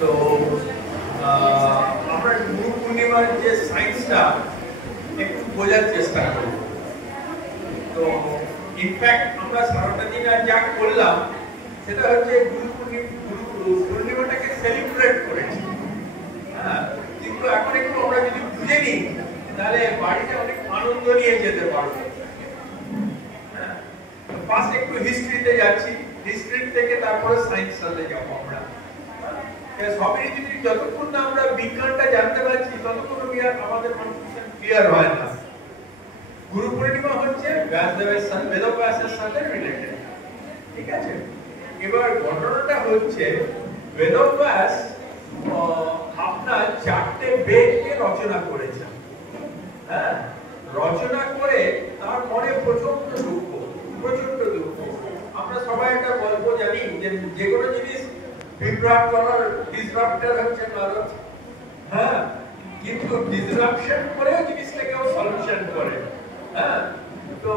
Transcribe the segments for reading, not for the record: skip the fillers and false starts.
তো আমরা গুরু পূর্ণিমার যে সায়েন্সটা একটু বোঝার চেষ্টা করি। তো ইনফ্যাক্ট আমরা সারাটা দিন আর যা করলাম সেটা হচ্ছে গুরু পূর্ণিমাটাকে সেলিব্রেট করেছি। হ্যাঁ, কিন্তু এখন একটু আমরা যদি বুঝে নিই তাহলে বাড়িতে অনেক আনন্দ নিয়ে যেতে পারবো। হ্যাঁ, ফার্স্ট একটু হিস্ট্রিতে যাচ্ছি, হিস্ট্রি থেকে তারপরে সায়েন্স সাথে যাবো আমরা। সবই যদি যতক্ষণ না আমরা বিজ্ঞানটা জানতে পারছি ততক্ষণ আমাদের কনফিউশন ক্লিয়ার হয় না। গুরু পূর্ণিমা হচ্ছে ব্যাসদেবের সাথে, বেদব্যাসের সাথে রিলেটেড, ঠিক আছে? এবার ঘটনাটা হচ্ছে বেদব্যাস আপনার 4টে বেদকে রচনা করেছেন। হ্যাঁ, রচনা করে তার মনে প্রচন্ড দুঃখ। আমরা সবাই একটা গল্প জানি যে কোনো জিনিস বিভ্রাট করার ডিসরাপ্টার হচ্ছে নারদ। হ্যাঁ, কিন্তু ডিসরাপশন করে জিনিসটাকে ও সলিউশন করে। হ্যাঁ, তো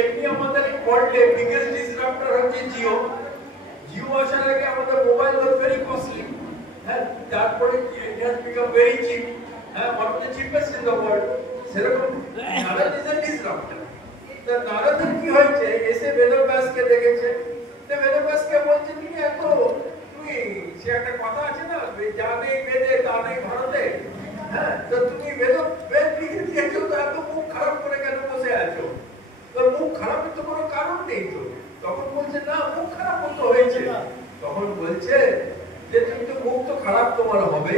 এমনি আমাদের ওয়ার্ল্ডে বিগেস্ট ডিসরাপ্টার হচ্ছে জিও আসার আগে আমাদের মোবাইল ওয়াজ ভেরি কস্টলি। হ্যাঁ, তারপরে it has become very cheap. হ্যাঁ, one of the cheapest in the world. সেরকম নারদ ইজ আ ডিসরাপ্টার। তো নারদের কি হয়েছে, এসে বেদব্যাসকে দেখেছে। তো বেদব্যাসকে বলছে তুমি সে একটা কথা আছে না, যা নেই বেদে তা নেই ভারতে। হ্যাঁ, তো তুমি বেদ লিখে দিয়েছো, তো এত মুখ খারাপ করে কেন বসে আছো? তো মুখ খারাপের তো কোনো কারণ নেই। তো তখন বলছে না, মুখ খারাপ তো হয়েছে। তখন বলছে যে তুমি তো মুখ তো খারাপ তোমার হবে,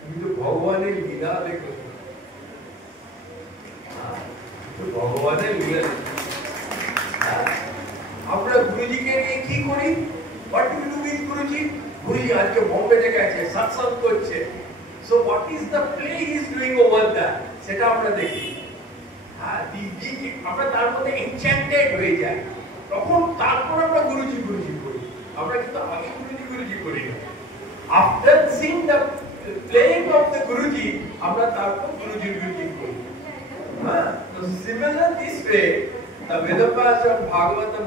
তুমি তো ভগবানের লীলা দেখো। ভগবানের লীলা আমরা গুরুজিকে নিয়ে কি করি? What do we do with Guruji? Guruji আজকে বোম্বে থেকে আছে, সৎসঙ্গ করছে। So what is the play he is doing over there? সেটা আমরা দেখি। হ্যাঁ, আমরা তার মধ্যে enchanted হয়ে যাই। তখন তারপর আমরা গুরুজি করি। আমরা কিন্তু আগে গুরুজি করি না। After seeing the playing of the Guruji, আমরা তারপর গুরুজি করি। হ্যাঁ, তো similar this way, the Vedavyas যখন ভাগবতম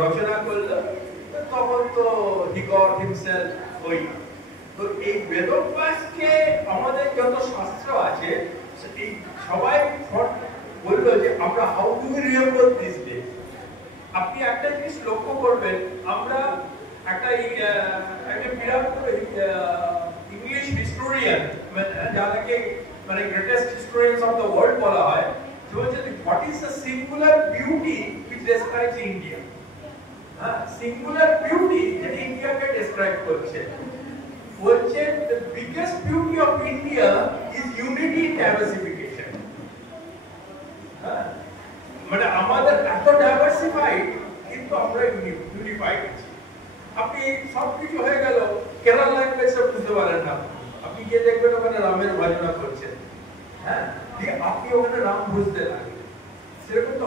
রচনা করলো তখন তো he got himself going. তো এই বেদব্যাসকে আমাদের যত শাস্ত্র আছে এই সবাই বললো যে আমরা how do we remember this day? আপনি একটা জিনিস লক্ষ্য করবেন, আমরা একটা বিরাট ইংলিশ হিস্টোরিয়ান যাদেরকে মানে greatest historians of the world বলা হয়, যে বলছে what is the singular beauty which describes India? হ্যাঁ, সিঙ্গুলার বিউটি যেটা ইন্ডিয়াকে ডেসক্রাইব করছে, বলছে the biggest beauty of India is unity in diversification. হ্যাঁ, মানে আমাদের এত ডাইভার্সিফাইড কিন্তু আমরা ইউনিফাইড আছি। আপনি সবকিছু হয়ে গেল, কেরালা ল্যাঙ্গুয়েজটা বুঝতে পারেন না, আপনি গিয়ে দেখবেন ওখানে রামের ভজনা করছেন। হ্যাঁ, আপনি ওখানে রাম বুঝতে লাগবেন। সেরকম তো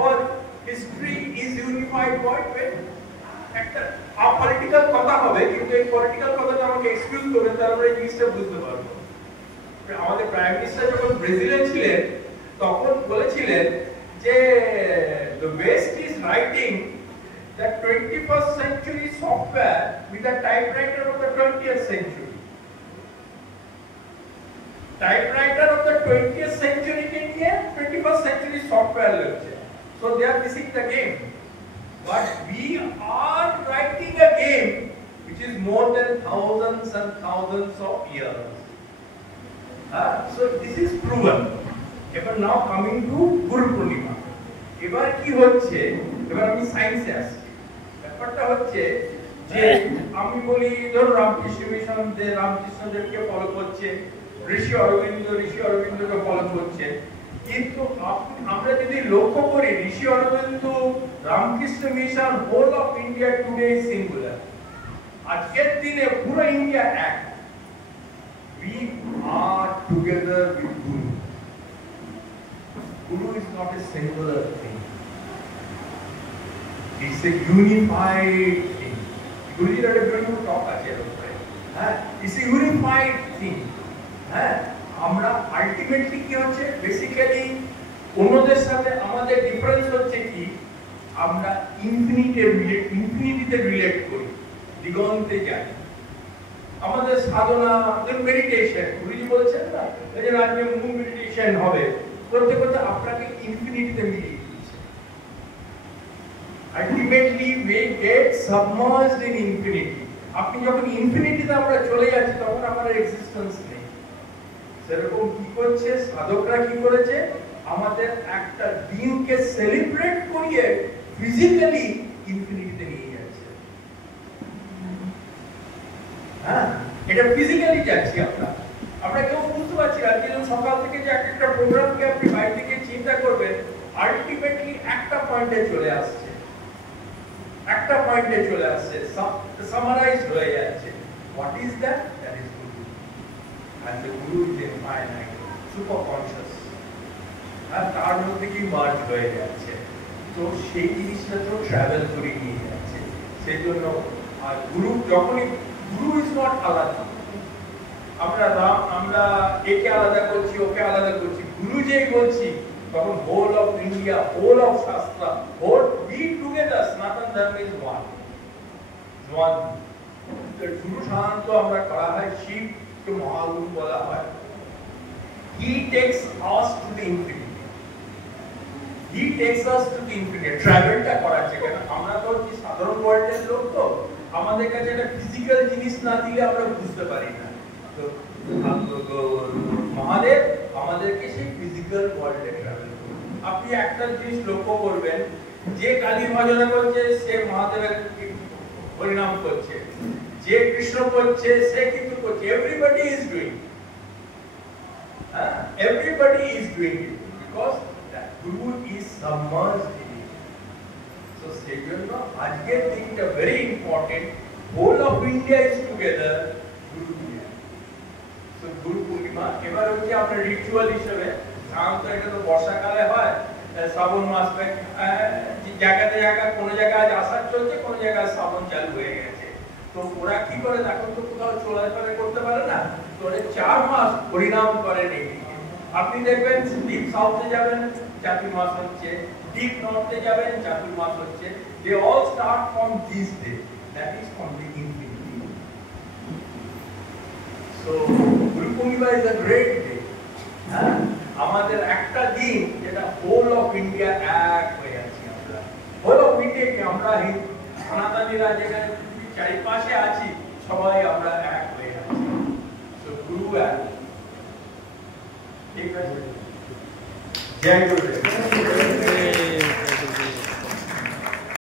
all history is unified what with একটা পলিটিক্যাল কথা হবে, কিন্তু এই পলিটিক্যাল কথাটা আমাকে এক্সকিউজ করবেন, তাহলে আমরা এই জিনিসটা বুঝতে পারবো। আমাদের প্রাইম মিনিস্টার যখন ব্রাজিলে ছিলেন তখন বলেছিলেন যে the West is writing the 21st century software with the typewriter of the 20th century. Typewriter of the 20th century ke liye 21st century software lagche. So they are missing the game. But we are writing a game which is more than thousands and thousands of years. So this is proven. Ever now coming to Guru Purnima. এবার কি হচ্ছে, এবার আমি সায়েন্সে আসছি। ব্যাপারটা হচ্ছে যে আমি বলি ধরো রামকৃষ্ণ মিশন যে রামকৃষ্ণদেবকে ফলো করছে, ঋষি অরবিন্দকে ফলো করছে, কিন্তু আমরা যদি লক্ষ্য করি Rishi Aurobindo, Ramakrishna Mission, whole of India today is singular. আজকের দিনে পুরো ইন্ডিয়া এক। We are together with Guru. Guru is not a singular thing. It's a unified thing. Guruji had a beautiful talk actually. It's a unified thing. আমরা ultimately কি হচ্ছে, basically অন্যদের সাথে আমাদের ডিফারেন্স হচ্ছে কি, আমরা ইনফিনিটিতে রিলেট করি, দিগন্তে যাই। আমাদের সাধনা, মেডিটেশন, গুরুজি বলছেন না যে আজকে মুন মেডিটেশন হবে, করতে করতে আপনাকে ইনফিনিটিতে মিলিয়ে দিচ্ছে। Ultimately we get submerged in infinity. আপনি যখন ইনফিনিটিতে আমরা চলে যাচ্ছি তখন আমাদের এক্সিস্টেন্স নেই। সেরকম কি করছে সাধকরা, কি করেছে, আমাদের একটা দিনকে সেলিব্রেট করিয়ে ফিজিক্যালি ইনফিনিটিতে নিয়ে যাচ্ছে। হ্যাঁ, এটা ফিজিক্যালি যাচ্ছি আমরা কেউ বুঝতে পারছি না। আজকে সকাল থেকে যে একটা প্রোগ্রামকে আপনি বাইরে থেকে চিন্তা করবেন, আলটিমেটলি একটা পয়েন্টে চলে আসছে, সামারাইজ হয়ে যাচ্ছে। What is that? That is Guru. And the guru is infinite, super conscious, আর তার মধ্যে কি মার্জ হয়ে যাচ্ছে। তো সেই জিনিসটা তো ট্রাভেল করে নিয়ে যাচ্ছে। সেই জন্য আর গুরু যখনই, গুরু ইজ নট আলাদা। আমরা একে আলাদা করছি, ওকে আলাদা করছি। গুরু যেই বলছি তখন whole of India, whole of shastra, whole be together, Sanatan Dharma is one. গুরু সাধারণত আমরা করা হয় শিব কে মহাগুরু বলা হয়। He takes us to the infinity. He takes us to the infinity. ট্রাভেলটা করাচ্ছে কেন? আমরা তো কি সাধারণ ওয়ার্ল্ডের লোক, তো আমাদের কাছে একটা ফিজিক্যাল জিনিস না দিলে আমরা বুঝতে পারি না। তো মহাদেব আমাদেরকে সেই ফিজিক্যাল ওয়ার্ল্ডে ট্রাভেল করবে। আপনি একটা জিনিস লক্ষ্য করবেন, যে কালী ভজনা করছে সে মহাদেবের পরিণাম করছে, যে কৃষ্ণ করছে সে কিন্তু করছে। Everybody is doing, everybody is doing it because that guru is submerged in it. So সেই জন্য আজকের দিনটা very important. Whole of India is together. Guru Purnima. So Guru Purnima এবার হচ্ছে আপনার রিচুয়াল হিসেবে, সাধারণত এটা তো বর্ষাকালে হয়, শ্রাবণ মাস জায়গাতে কোনো জায়গায় আষাঢ় চলছে, কোনো জায়গায় শ্রাবণ চালু হয়ে গেছে। তো ওরা কি করে, এখন তো কোথাও চলাফেরা করতে পারে না, তো 4 মাস পরিণাম করে নেই। আপনি দেখবেন ডিপ সাউথে যাবেন চাতুর্মাস হচ্ছে, ডিপ নর্থে যাবেন চাতুর্মাস হচ্ছে। They all start from this day, that is from the infinity. So Guru Purnima is a great day. হ্যাঁ, আমাদের একটা দিন যেটা হোল অফ ইন্ডিয়া এক হয়ে আছি আমরা। হোল অফ ইন্ডিয়া কি আমরা সনাতনীরা যেখানে চারিপাশে আছি সবাই আমরা এক হয়ে আছি। সো গুরু এক। ঠিক আছে, জয় গুরুদেব।